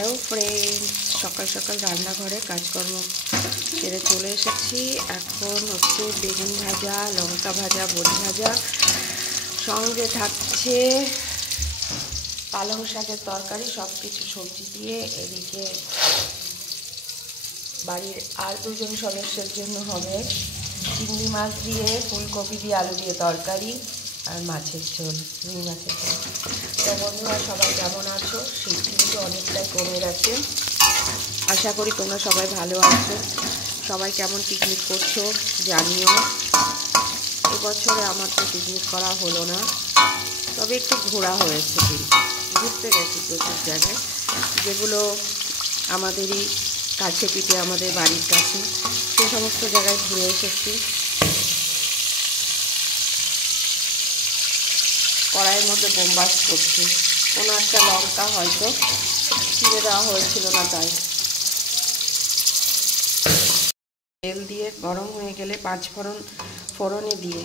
Hello friends, সকাল সকাল রান্নাঘরে কাজকর্ম সেরে চলে এসেছি। এখন হচ্ছে বেগুন ভাজা, লঙ্কা ভাজা, বড়ি ভাজা, সঙ্গে থাকছে পালং শাকের তরকারি। সব কিছু সবজি দিয়ে এদিকে বাড়ির আর দুজন সদস্যের জন্য হবে চিংড়ি মাছ দিয়ে, ফুলকপি দিয়ে, আলু দিয়ে তরকারি আর মাছের ঝোল, রুই মাছের ঝোল। তো বন্ধুরা, সবাই কেমন আছো? শীত কিন্তু অনেকটাই কমে গেছে, আশা করি তোমরা সবাই ভালো আছো। সবাই কেমন পিকনিক করছো জানিও। এবছরে আমার তো পিকনিক করা হলো না, তবে একটু ঘোরা হয়েছে। ঘুরতে গেছি প্রচুর জায়গায়, যেগুলো আমাদেরই কাছে পিঠে, আমাদের বাড়ির কাছে, সে সমস্ত জায়গায় ঘুরে এসেছি। কড়াইয়ের মধ্যে বোমবাস করছি, কোনো একটা লঙ্কা হয়তো চিড়ে দেওয়া হয়েছিল না, তাই। তেল দিয়ে গরম হয়ে গেলে পাঁচফোড়ন ফোড়নে দিয়ে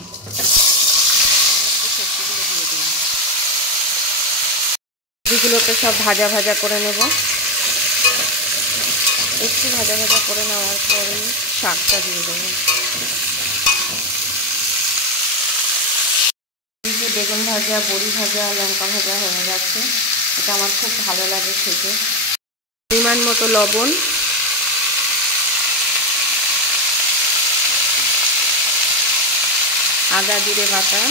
সবজিগুলো দিয়ে দিলাম। সবজিগুলোকে সব ভাজা ভাজা করে নেব। একটু ভাজা ভাজা করে নেওয়ার পরে শাকটা দিয়ে দেবো। বেগুন ভাজা, বড়ি ভাজা, লঙ্কা ভাজা হয়ে গেছে। এটা আমার খুব ভালো লাগে খেতে। পরিমাণ মতো লবণ, আদা জিরে বাটা,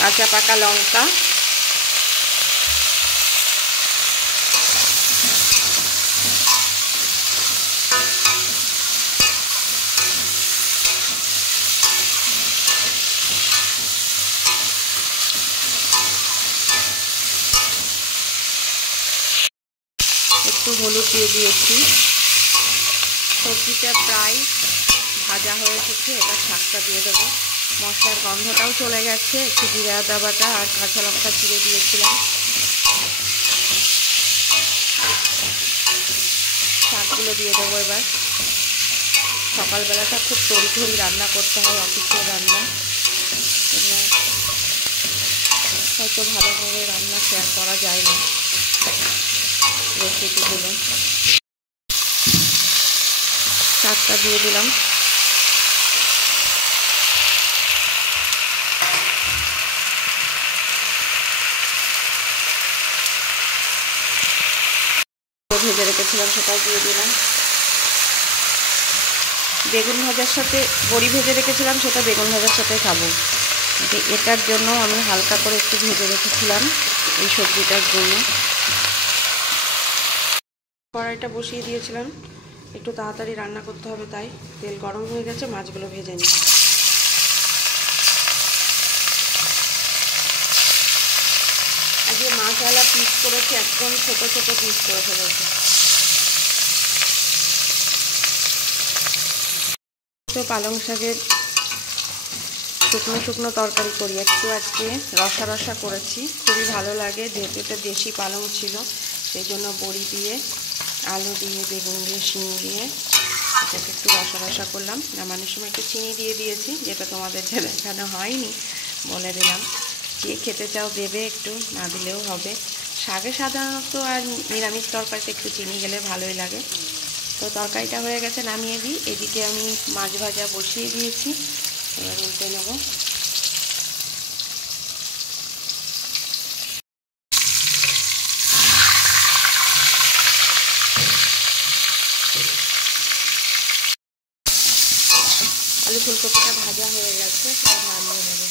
কাঁচা পাকা লঙ্কা, একটু হলুদ দিয়ে দিয়েছি। সবজিটা প্রায় ভাজা হয়ে এসেছে, এবার শাকটা দিয়ে দেবো। মশলার গন্ধটাও চলে গেছে। একটু জিরে আদা বাটা আর কাঁচা লঙ্কা চিড়ে দিয়েছিলাম। শাকগুলো দিয়ে দেবো এবার। সকালবেলাটা খুব তড়িঘড়ি রান্না করতে হয়, অফিসের রান্না, হয়তো ভালোভাবে রান্না শেয়ার করা যায় না রেসিপিগুলো। শাকটা দিয়ে দিলাম। ভেজে রেখেছিলাম সেটাও দিয়ে দিলাম। বেগুন ভাজার সাথে বড়ি ভেজে রেখেছিলাম, সেটা বেগুন ভাজার সাথে খাবো। এটার জন্য আমি হালকা করে একটু ভেজে রেখেছিলাম, এই সবজিটার জন্য। কড়াইটা বসিয়ে দিয়েছিলাম, একটু তাড়াতাড়ি রান্না করতে হবে, তাই তেল গরম হয়ে গেছে। মাছগুলো ভেজে নিই। আজকে মাছওয়ালা পিস করেছি, একদম ছোটো ছোটো পিস করে ফেলেছি। তো পালং শাকের শুকনো শুকনো তরকারি করি, একটু আজকে রসা রসা করেছি, খুবই ভালো লাগে। যেহেতু এটা দেশি পালং ছিল, সেই জন্য বড়ি দিয়ে, আলু দিয়ে, বেগুন দিয়ে, শিম দিয়ে এটাকে একটু রসা রসা করলাম। নামানোর সময় একটু চিনি দিয়ে দিয়েছি, যেটা তোমাদের দেখানো হয়নি, বলে দিলাম। যে খেতে চাও দেবে, একটু না দিলেও হবে। শাকে সাধারণত আর নিরামিষ তরকারিতে একটু চিনি গেলে ভালোই লাগে। তো তরকারিটা হয়ে গেছে, নামিয়ে দিই। এদিকে আমি মাছ ভাজা বসিয়ে দিয়েছি, এবার উল্টে নেব। আলু ফুলকপিটা ভাজা হয়ে গেছে, সেটা নামিয়ে নেব।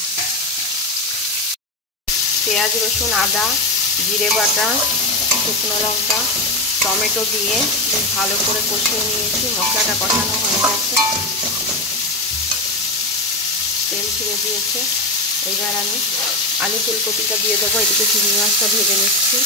পেঁয়াজ, রসুন, আদা, জিরে বাটা, শুকনো লঙ্কা, টমেটো দিয়ে ভালো করে কষিয়ে নিয়েছি। মশলাটা কষানো হয়ে গেছে, তেল ছেড়ে দিয়েছে। এইবার আমি আলু ফুলকপিটা দিয়ে দেবো। এদিকে চিংড়ি মাছটা ভেজে নিচ্ছি।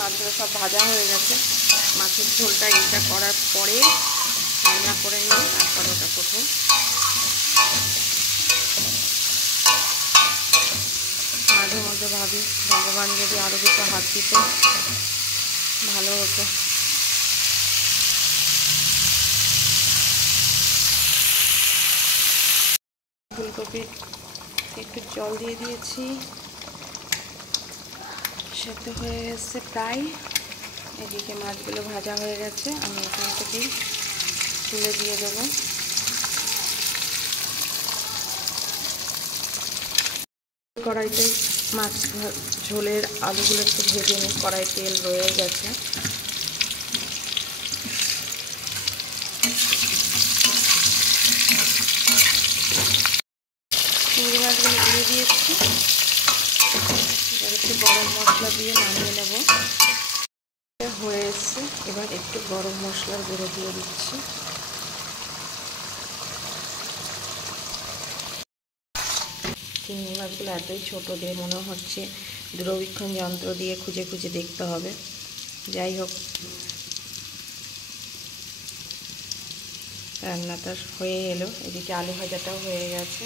মাছগুলো সব ভাজা হয়ে গেছে। মাছের ঝোলটা এটা করার পরে রান্না করে নিই, তারপরে ওটা করবো। মাঝে মধ্যে ভাবি ভাবি ভগবান যদি আরও দুটো হাত দিত ভালো হতো। ফুলকপির একটু জল দিয়ে দিয়েছি, সেদ্ধ হয়ে গেছে প্রায়। এদিকে মাছগুলো ভাজা হয়ে গেছে, আমি এখান থেকে তুলে দিয়ে দেবো। কড়াইতে মাছ ঝোলের আলুগুলো একটু ভেজে নিই, কড়াই তেল রয়ে গেছে। চিংড়ি মাছগুলো দিয়ে দিয়েছি, এবার একটু গরম মশলা দিয়ে নামিয়ে নেব। হয়ে এসছে, এবার একটু গরম মশলার গুঁড়ো দিয়ে দিচ্ছি। চিংড়ি মাছগুলো এতই ছোটো যে মনে হচ্ছে দূরবীক্ষণ যন্ত্র দিয়ে খুঁজে খুঁজে দেখতে হবে। যাই হোক, রান্নাটা হয়ে এলো, এদিকে আলু ভাজাটাও হয়ে গেছে,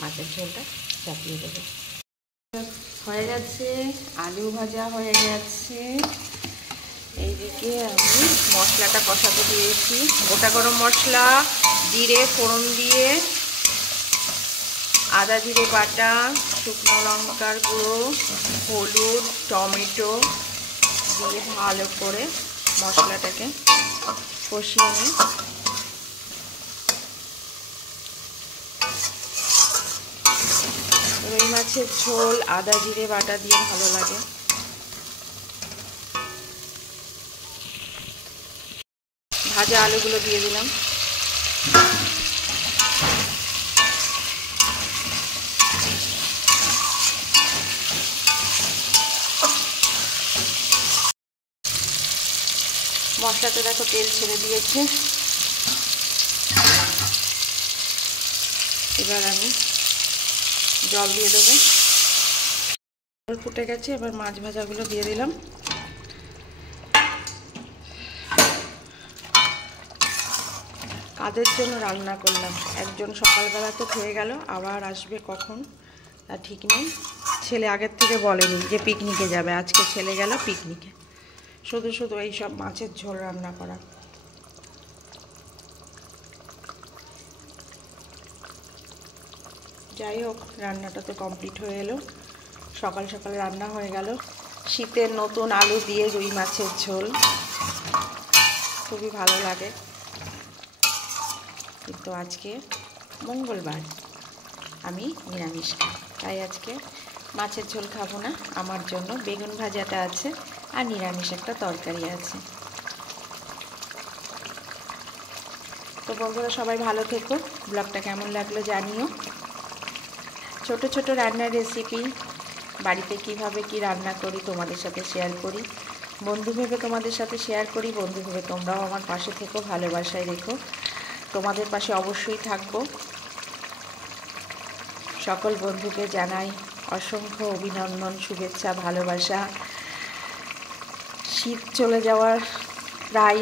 মাছের ঝোলটা চাপিয়ে দেবো। হয়ে গেছে, আলু ভাজা হয়ে গেছে। এইদিকে আমি মশলাটা কষাতে দিয়েছি, গোটা গরম মশলা, জিরে ফোড়ন দিয়ে, আদা জিরে বাটা, শুকনো লঙ্কার গুঁড়ো, হলুদ, টমেটো দিয়ে ভালো করে মশলাটাকে কষিয়ে নিই। রুই মাছের ঝোল আদা জিরে বাটা দিয়ে ভালো লাগে। ভাজা আলুগুলো দিয়ে দিলাম। মশলাটা দেখো তেল ছেড়ে দিয়েছে। এবার আমি জল দিয়ে দেবো। জল ফুটে গেছে, এবার মাছ ভাজাগুলো দিয়ে দিলাম। কাদের জন্য রান্না করলাম, একজন সকালবেলা তো খেয়ে গেল, আবার আসবে কখন তা ঠিক নেই। ছেলে আগের থেকে বলেনি যে পিকনিকে যাবে, আজকে ছেলে গেল পিকনিকে, শুধু শুধু এইসব মাছের ঝোল রান্না করা। যাই হোক, রান্নাটা তো কমপ্লিট হয়ে এলো, সকাল সকাল রান্না হয়ে গেল। শীতের নতুন আলু দিয়ে রুই মাছের ঝোল খুবই ভালো লাগে, কিন্তু আজকে মঙ্গলবার, আমি নিরামিষ খাই, তাই আজকে মাছের ঝোল খাবো না। আমার জন্য বেগুন ভাজাটা আছে আর নিরামিষ একটা তরকারি আছে। তো বন্ধুরা সবাই ভালো থেকো, ব্লগটা কেমন লাগলো জানিও। ছোট ছোট রান্নার রেসিপি বাড়িতে কিভাবে কি রান্না করি তোমাদের সাথে শেয়ার করি, বন্ধু ভেবে তোমাদের সাথে শেয়ার করি। বন্ধু ভেবে তোমরাও আমার পাশে থেকো, ভালোবাসায় রেখো, তোমাদের পাশে অবশ্যই থাকবো। সকল বন্ধুকে জানাই অসংখ্য অভিনন্দন, শুভেচ্ছা, ভালোবাসা। শীত চলে যাওয়ার প্রায়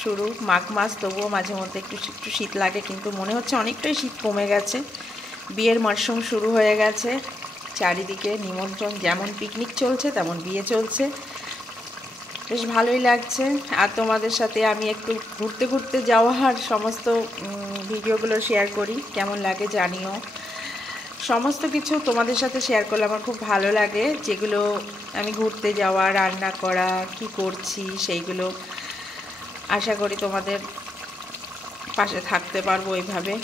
শুরু, মাঘ মাস, তবুও মাঝে মধ্যে একটু একটু শীত লাগে, কিন্তু মনে হচ্ছে অনেকটাই শীত কমে গেছে। বিয়ের মরশুম শুরু হয়ে গেছে, চারিদিকে নিমন্ত্রণ, যেমন পিকনিক চলছে তেমন বিয়ে চলছে, বেশ ভালোই লাগছে। আর তোমাদের সাথে আমি একটু ঘুরতে ঘুরতে যাওয়ার সমস্ত ভিডিওগুলো শেয়ার করি, কেমন লাগে জানিও। সমস্ত কিছু তোমাদের সাথে শেয়ার করলে আমার খুব ভালো লাগে, যেগুলো আমি ঘুরতে যাওয়া, রান্না করা, কি করছি সেইগুলো। আশা করি তোমাদের পাশে থাকতে পারবো এইভাবে।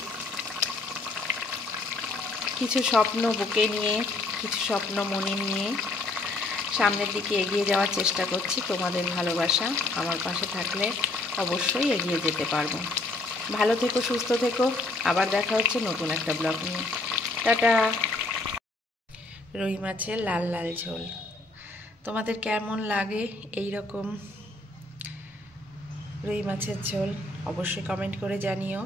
কিছু স্বপ্ন বুকে নিয়ে, কিছু স্বপ্ন মনে নিয়ে সামনের দিকে এগিয়ে যাওয়ার চেষ্টা করছি। তোমাদের ভালোবাসা আমার পাশে থাকলে অবশ্যই এগিয়ে যেতে পারবো। ভালো থেকো, সুস্থ থেকো, আবার দেখা হচ্ছে নতুন একটা ব্লগ নিয়ে। টাটা। রুই মাছের লাল লাল ঝোল তোমাদের কেমন লাগে? এই রকম রুই মাছের ঝোল অবশ্যই কমেন্ট করে জানিও।